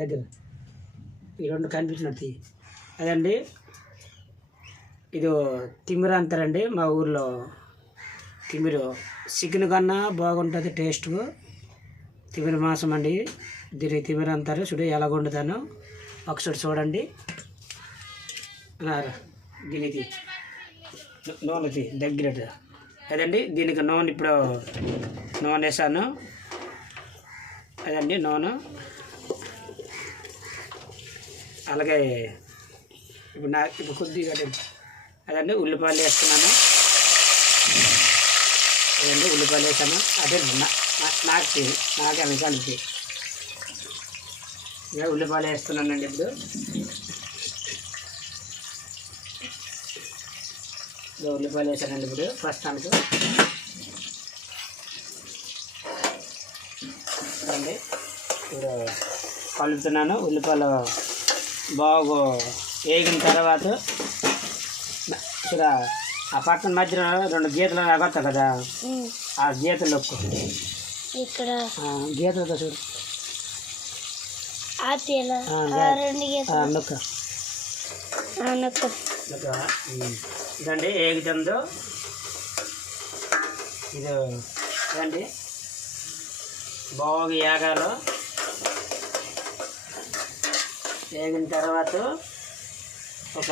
దగ్గర ఈ రెండు కనిపించినట్టు అదండి. ఇది తిమిర అంటారండి మా ఊర్లో. తిమిరు చికెన్ కన్నా బాగుంటుంది టేస్ట్. తిమిర మాంసం అండి, దీన్ని తిమిర అంటారు. చూడు ఎలా వండుతాను ఒకసారి చూడండి. దీనికి నూనె దగ్గర అదండి. దీనికి నూనె ఇప్పుడు నూనె వేసాను. అదండి నూనె. అలాగే ఇప్పుడు కొద్దిగా అదండి ఉల్లిపాయలు వేస్తున్నాను. అదండి ఉల్లిపాయలు వేసాను. అదే నాకు కలిపి ఉల్లిపాయలు వేస్తున్నానండి. ఇప్పుడు ఉల్లిపాయలు వేసానండి. ఇప్పుడు ప్రస్తుతానికి అండి ఇప్పుడు కలుపుతున్నాను. ఉల్లిపాయలు బాగా వేగిన తర్వాత ఇక్కడ ఆ పక్కన మధ్యలో రెండు గీతలు నగొత్తా కదా, ఆ గీతలు ఇక్కడ గీతలతో చూడు ఇదండి ఏగుతుందో ఇది. ఇదండి బాగా ఏగాలో. వేగిన తర్వాత ఒక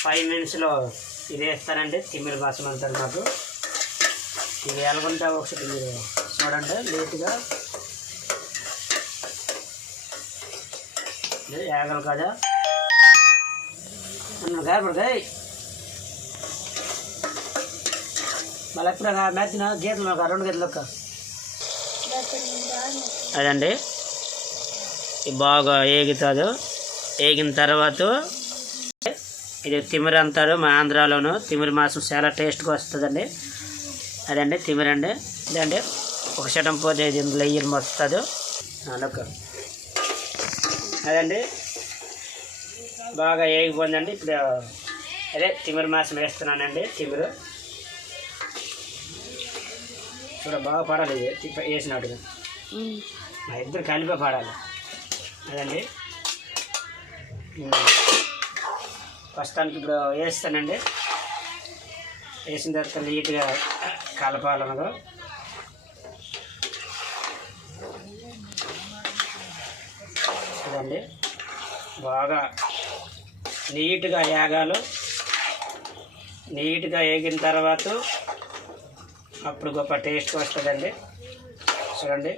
5 minutesలో ఇది వేస్తానండి. తిమిర మాసం అంటారు మాకు. ఇది ఎలాగుంటా ఒకసారి మీరు చూడండి లేట్గా. ఏగలు కదా కాయపడకాయ మళ్ళీ ఎప్పుడు మెచ్చిన గీతలు రెండు గీతలు అదండి. బాగా ఏగుతుంది. వేగిన తర్వాత ఇది తిమిర అంటారు మా ఆంధ్రాలోను. తిమిర మాసం చాలా టేస్ట్గా వస్తుందండి. అదండి తిమిర అండి. ఇదండి ఒక శటం పోతే ఇందులో ఇయ్యలు వస్తుంది. అదండి బాగా ఏగిపోయిందండి. ఇప్పుడు అదే తిమిర మాసం వేస్తున్నానండి. తిమిరు చూడ బాగా పడాలి. వేసినట్టుగా మా ఇద్దరు కలిపే పడాలి. అదండి ప్రస్తుతానికి ఇప్పుడు వేస్తానండి. వేసిన తర్వాత నీట్గా కలపాలనగా. అదండి బాగా నీట్గా ఏగాలు. నీట్గా వేగిన తర్వాత అప్పుడు గొప్ప టేస్ట్ వస్తుందండి. చూడండి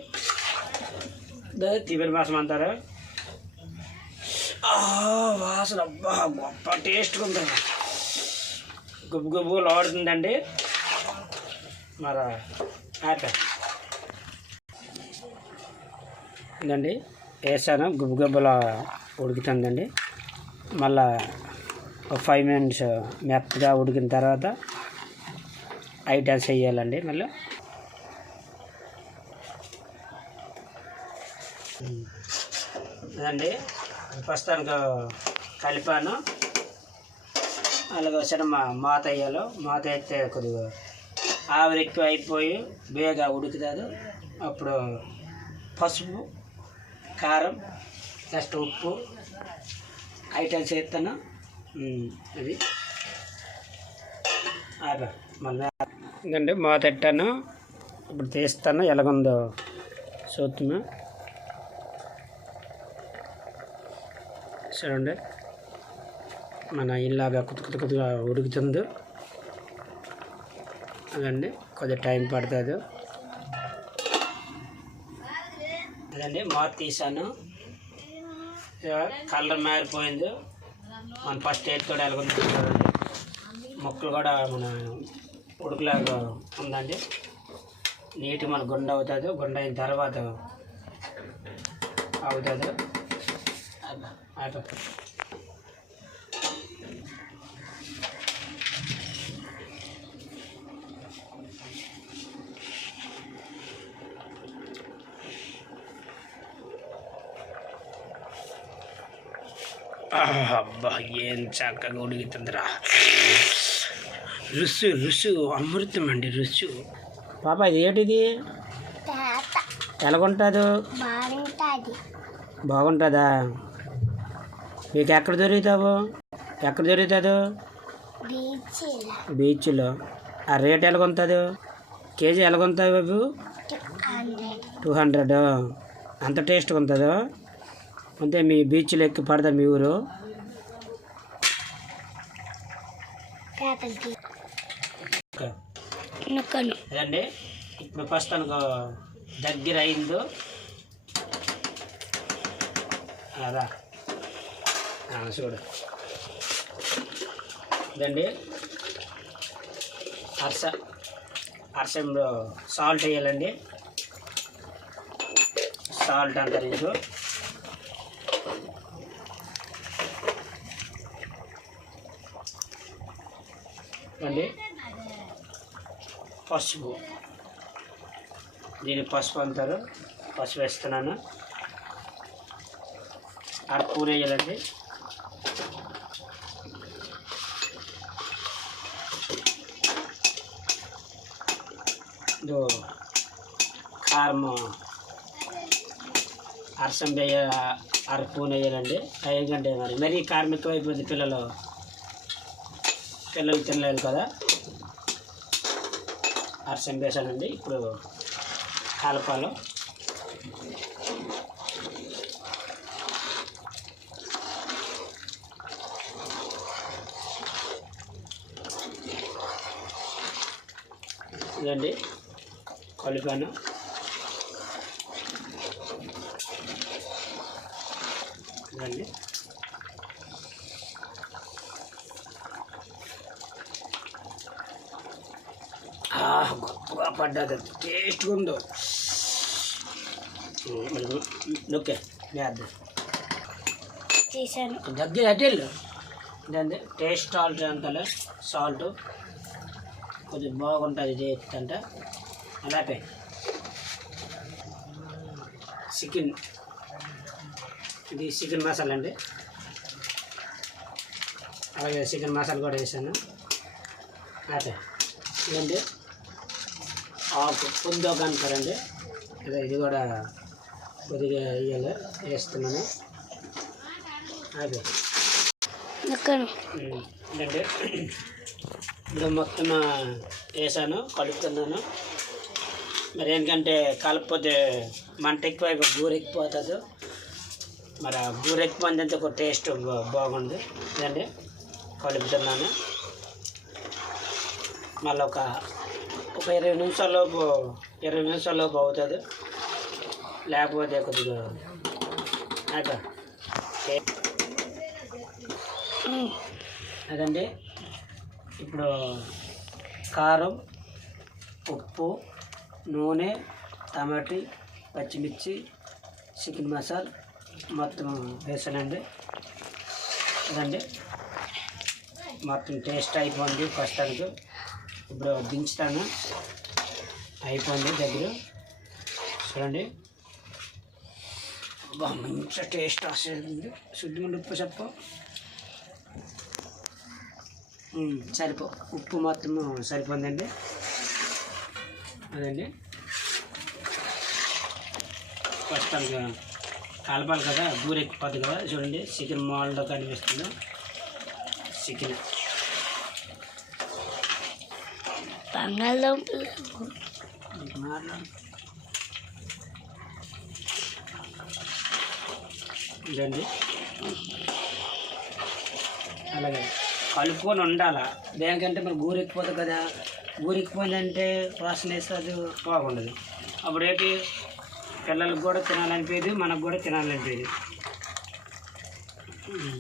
తిమిర మాసం అంటారు. వాసన అబ్బా గొప్ప టేస్ట్గా ఉంటుంది. గుబ్బు గుబ్బులు ఆడుతుందండి. మరి ఇదండి వేసాను. గుబ్బు గుబ్బులు ఉడుకుతుందండి. మళ్ళా ఒక 5 minutes మెత్తగా ఉడికిన తర్వాత ఐటమ్స్ వేయాలండి. మళ్ళీ అదండి ప్రస్తుతానికి కలిపాను. అలాగే వచ్చాను మాత వేయాలి. మాత అయితే కొద్దిగా ఆవిరి ఎక్కువ అయిపోయి బేగా ఉడుకుతుంది. అప్పుడు పసుపు, కారం, నెక్స్ట్ ఉప్పు ఐటమ్స్ వేస్తాను. అది మళ్ళీ ఇదండి మాత పెట్టాను. ఇప్పుడు తీస్తాను. ఎలాగుందో చూస్తున్నా. చూడండి మన ఇలాగా కొద్దిగా ఉడుకుతుంది. అదండి కొద్దిగా టైం పడుతుంది. అదండి మాత తీసాను. కలర్ మారిపోయింది. మన ఫస్ట్ ఎయిట్తో ఎలాగుంది చూడండి. మొక్కలు కూడా మన ఉడుకులాగా ఉందండి. నీట్గా మన గుండ అవుతుంది. గుండ అయిన తర్వాత అవుతుంది. అబ్బా ఏం చక్కగా ఉడుకుతుందిరా. రుసు అమృతం అండి రుసు. పాప ఇది ఏంటిది? ఎలాగుంటుంది? బాగుంటుందా? మీకు ఎక్కడ దొరుకుతావు? ఎక్కడ దొరుకుతుందో? బీచ్లో. ఆ రేట్ ఎలాగుంటుంది? కేజీ ఎలాగుంటుంది బాబు? 200. అంత టేస్ట్గా ఉంటుందో? అంతే. మీ బీచ్లో ఎక్కి పడదా మీ ఊరు? అదండి ఇప్పుడు ప్రస్తుతానికి దగ్గర అయిందో అదా చూడు. ఇదండి అరసంలో సాల్ట్ వేయాలండి. సాల్ట్ అంటారు ఇది. అండి పసుపు, దీన్ని పసుపు అంటారు. పసుపు వేస్తున్నాను. అరకూర వేయాలండి. కారం అరసం అరకూర వేయాలండి. ఎందుకంటే మరీ కారం ఎక్కువైపోయింది, పిల్లలు తినలేదు కదా. అరసం వేసానండి. ఇప్పుడు కలపాలి. ఇదండి కలిపాను. ఇదండి గొప్పగా పడ్డది, టేస్ట్గా ఉందో. ఓకే దగ్గర అటెళ్ళు. ఇదండి టేస్ట్ సాల్ట్ అంతలే. సాల్ట్ కొంచెం బాగుంటుంది టేస్ట్ అంట. అలాగే చికెన్, ఇది చికెన్ మసాలా అండి. అలాగే చికెన్ మసాలా కూడా వేసాను. అదే ఇదండి ఆకు పొందోక అంటారండి. అదే ఇది కూడా కొద్దిగా వేయాలి, వేస్తున్నాను. అదే ఇదండి ఇప్పుడు మొత్తం వేసాను, కలుపుతున్నాను. మరి ఎందుకంటే కలపపోతే మంట ఎక్కువ గూర ఎక్కిపోతుంది. మరి ఆ గూర ఎక్కిపోయిందంటే ఒక టేస్ట్ బాగుంది. ఇదండి కలుపుతున్నాను. మళ్ళీ ఒక 20 నిమిషాల్లోపు అవుతుంది. లేకపోతే కొద్దిగా అదండి. ఇప్పుడు కారం, ఉప్పు, నూనె, టమాటీ, పచ్చిమిర్చి, చికెన్ మసాలా మొత్తం వేసానండి. అదండి మొత్తం టేస్ట్ అయిపోయింది ప్రస్తుతానికి. ఇప్పుడు దించుతాను. అయిపోయింది దగ్గర. చూడండి మంచిగా టేస్ట్ వస్తుంది. శుద్ధిగా ఉప్పు చెప్పు ఉప్పు మొత్తం సరిపోయిందండి. అదండి ప్రస్తుతానికి కలపాలి కదా, గూర ఎక్కిపోతుంది కదా. చూడండి చికెన్ మోడల్లో కనిపిస్తుంది. చికెన్ ఇదండి. అలాగే కలుపుకొని ఉండాలి. దేనికంటే మరి గూర ఎక్కిపోతుంది కదా. గూర ఎక్కిపోయిందంటే వాసన వేస్తుంది, బాగుండదు. అప్పుడు ఏంటి పిల్లలకు కూడా తినాలనిపోయేది, మనకు కూడా తినాలనిపోయేది.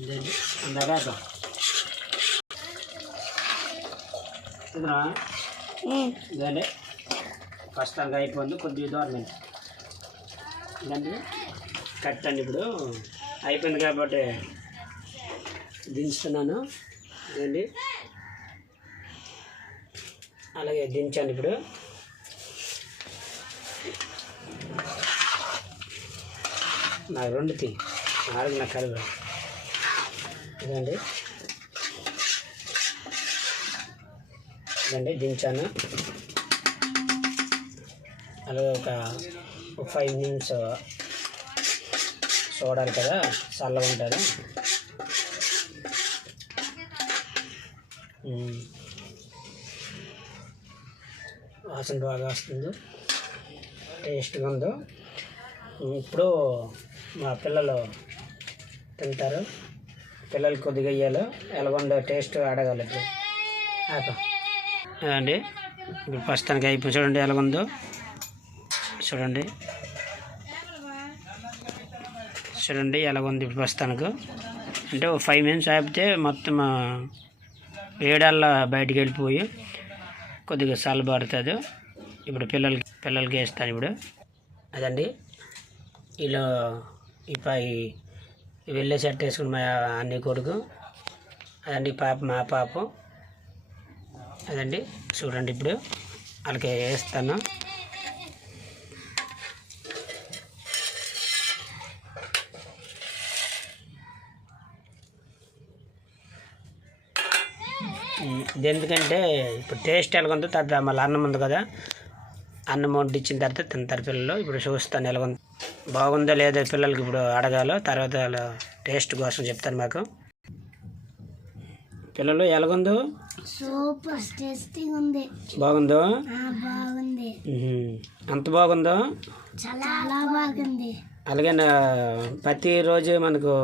ఇదండి అందాక ఇదండి ప్రస్తుతానికి అయిపోయింది. కొద్దిగా దూరం ఇదండి కట్టండి. ఇప్పుడు అయిపోయింది కాబట్టి దించుతున్నాను. ఇదండి అలాగే దించాను. ఇప్పుడు నాకు 2 తీ 4 నాకు కలుగు. ఇదండి దించాను. అలాగే ఒక 5 నిమిషం చూడాలి కదా, చల్లగా ఉంటుంది. వాసన బాగా వస్తుంది, టేస్ట్గా ఉందో. ఇప్పుడు మా పిల్లలు తింటారు. పిల్లలు కొద్దిగా ఇయ్యాలి, ఎలాగొందో టేస్ట్ అడగాలి. ఇప్పుడు అండి ఇప్పుడు ప్రస్తుతానికి అయిపోయి చూడండి ఎలాగుందో. చూడండి ఎలాగుంది ఇప్పుడు ప్రస్తుతానికి. అంటే ఒక 5 minutes ఆపితే మొత్తం వేడల్లా బయటికి వెళ్ళిపోయి కొద్దిగా చల్లబడుతుంది. ఇప్పుడు పిల్లలకి వేస్తాను ఇప్పుడు. అదండి ఇలా వెళ్ళే సెట్ వేసుకుని మా అన్ని కొడుకు. అదండి మా పాప. అదండి చూడండి ఇప్పుడు వాళ్ళకి వేస్తాను. ఇది ఎందుకంటే ఇప్పుడు టేస్ట్ ఎలాగుందో తర్వాత మళ్ళీ అన్నం ఉంది కదా, అన్నం వండిచ్చిన తర్వాత తింటారు పిల్లలు. ఇప్పుడు చూస్తాను ఎలాగుంది, బాగుందో లేదో పిల్లలకి ఇప్పుడు అడగాలో, తర్వాత టేస్ట్ కోసం చెప్తాను మాకు. పిల్లలు ఎలాగుందో? సూపర్ టేస్టీగా ఉంది. బాగుందో? బాగుంది. అంత బాగుందో? చాలా బాగుంది. అలాగే ప్రతిరోజు మనకు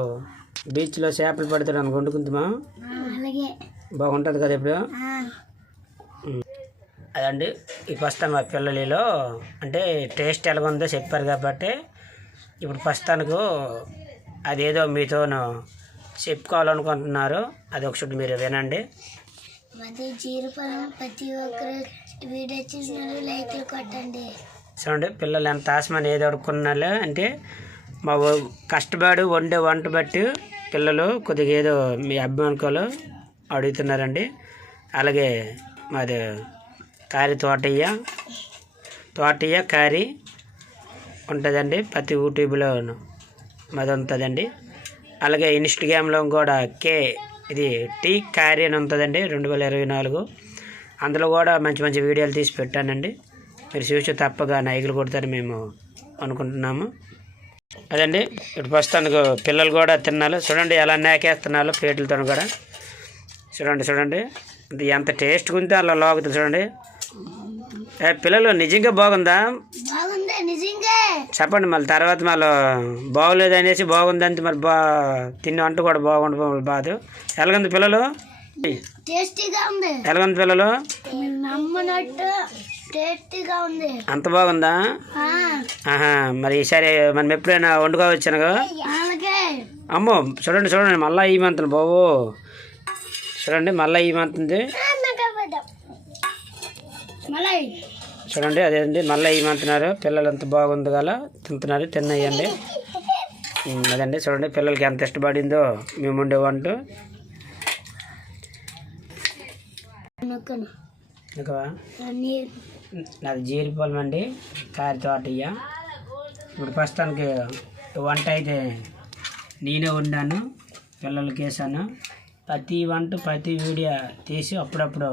బీచ్లో చేపలు పడతాడు అని వండుకుంటామా? అలాగే బాగుంటుంది కదా ఇప్పుడు. అదండి ఈ ప్రస్తుతం మా పిల్లలలో అంటే టేస్ట్ ఎలాగుందో చెప్పారు కాబట్టి ఇప్పుడు ప్రస్తుతానికి అదేదో మీతోను చెప్పుకోవాలనుకుంటున్నారు. అది ఒకసారి మీరు వినండి. మరి జీరుపలం ప్రతి ఒక్కరు వీడియో చూసిన లైక్లు కొట్టండి. చూడండి పిల్లలు ఎంత ఆసమని ఏదో అడుక్కున్నారు. అంటే మా కష్టపడి వండే వంట బట్టి పిల్లలు కొద్దిగా ఏదో మీ అభిమానికలు అడుగుతున్నారండి. అలాగే మాది కారీ తోటయ్య కారీ ఉంటుందండి, ప్రతి యూట్యూబ్లో మాది ఉంటుందండి. అలాగే ఇన్స్టాగ్రామ్లో కూడా ఇది టీ కారీ అని ఉంటుందండి 2024. అందులో కూడా మంచి మంచి వీడియోలు తీసి పెట్టానండి. మీరు చూసి తప్పగా నైకులు కొడతారని మేము అనుకుంటున్నాము. అదండి ఇప్పుడు ప్రస్తుతానికి పిల్లలు కూడా తిన్నారు. చూడండి ఎలా నాకేస్తున్నారు ప్లేట్లతో కూడా. చూడండి ఇది ఎంత టేస్ట్గా ఉంటే అలా లోగుతుంది. చూడండి పిల్లలు నిజంగా బాగుందా? చెప్పండి మళ్ళీ తర్వాత మళ్ళీ బాగోలేదు అనేసి బాగుందంటే మరి తిన్న వంట కూడా బాగుండదు బాదు. ఎలాగుంది పిల్లలు? ఎలాగుంది పిల్లలు? అంత బాగుందా? మరి ఈసారి మనం ఎప్పుడైనా వండుకోవచ్చాను కదా. అమ్మో చూడండి మళ్ళీ ఈ మంత్ బాబు. చూడండి మళ్ళీ ఈ మంత్ ఉంది. చూడండి అదేంటి మళ్ళీ ఏమంటున్నారు పిల్లలు. ఎంత బాగుంది కదా, తింటున్నారు. తిన్నాయండి. అదండి చూడండి పిల్లలకి ఎంత ఇష్టపడిందో మేము ఉండే వంట. నాది జీరిపొలం అండి, కారీ తోటయ్య. ఇప్పుడు ప్రస్తుతానికి వంట అయితే నేనే వండాను, పిల్లలకి వేసాను. ప్రతి వంట ప్రతి వీడియో తీసి అప్పుడప్పుడు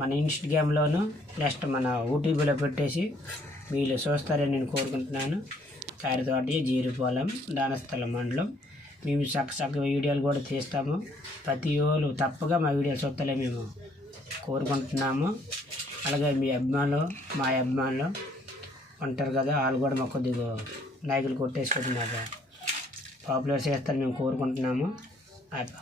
మన ఇన్స్టాగ్రామ్లోను నెక్స్ట్ మన యూట్యూబ్లో పెట్టేసి వీళ్ళు చూస్తారని నేను కోరుకుంటున్నాను. కారీ తోటయ్య, జీరిపొలం, దానస్థలం మండలం. మేము చక్క వీడియోలు కూడా తీస్తాము. ప్రతి రోజు తప్పగా మా వీడియోలు చూస్తాలే మేము కోరుకుంటున్నాము. అలాగే మీ అభిమానులు మా అభిమానులు ఉంటారు కదా, వాళ్ళు కూడా మాకు కొద్దిగా నాయకులు కొట్టేసుకొని మాకు పాపులర్ చేస్తారని మేము కోరుకుంటున్నాము. పాప